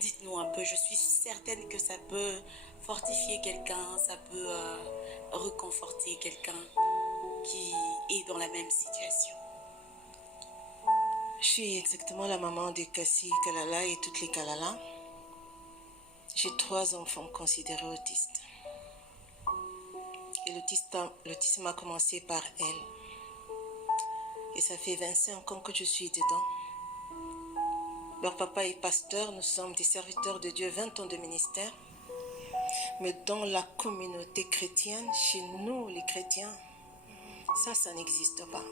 Dites-nous un peu, je suis certaine que ça peut fortifier quelqu'un, ça peut reconforter quelqu'un qui est dans la même situation. Je suis exactement la maman de Cassie, Kalala et toutes les Kalala. J'ai 3 enfants considérés autistes. Et l'autisme a commencé par elle. Et ça fait 25 ans que je suis dedans. Leur papa est pasteur, nous sommes des serviteurs de Dieu, 20 ans de ministère. Mais dans la communauté chrétienne, chez nous les chrétiens, ça n'existe pas.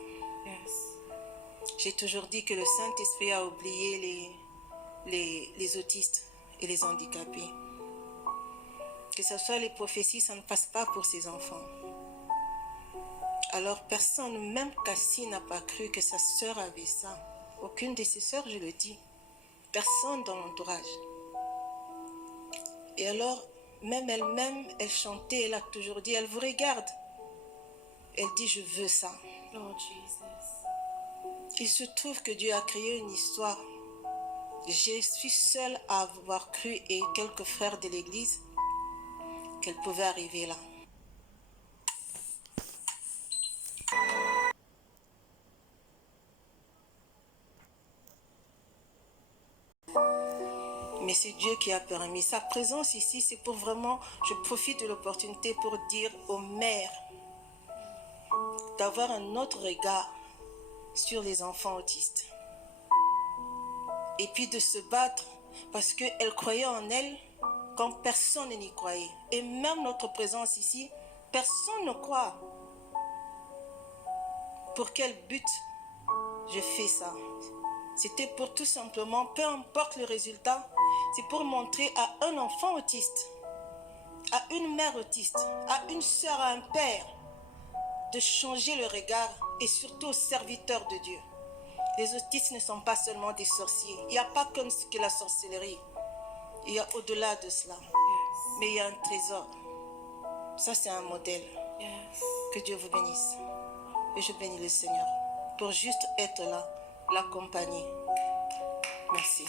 J'ai toujours dit que le Saint-Esprit a oublié les autistes et les handicapés. Que ce soit les prophéties, ça ne passe pas pour ces enfants. Alors personne, même Cassie, n'a pas cru que sa sœur avait ça. Aucune de ses sœurs, je le dis. Personne dans l'entourage. Et alors, même elle-même, elle chantait, elle a toujours dit, elle vous regarde. Elle dit, je veux ça. Lord Jesus. Il se trouve que Dieu a créé une histoire. Je suis seule à avoir cru et quelques frères de l'église qu'elle pouvait arriver là. Mais c'est Dieu qui a permis. Sa présence ici, c'est pour vraiment, je profite de l'opportunité pour dire aux mères d'avoir un autre regard sur les enfants autistes. Et puis de se battre parce qu'elle croyait en elle quand personne n'y croyait. Et même notre présence ici, personne ne croit. Pour quel but je fais ça? C'était pour tout simplement, peu importe le résultat, c'est pour montrer à un enfant autiste, à une mère autiste, à une sœur, à un père, de changer le regard et surtout aux serviteurs de Dieu. Les autistes ne sont pas seulement des sorciers. Il n'y a pas que la sorcellerie. Il y a au-delà de cela. Mais il y a un trésor. Ça, c'est un modèle. Que Dieu vous bénisse. Et je bénis le Seigneur pour juste être là, l'accompagner. Merci.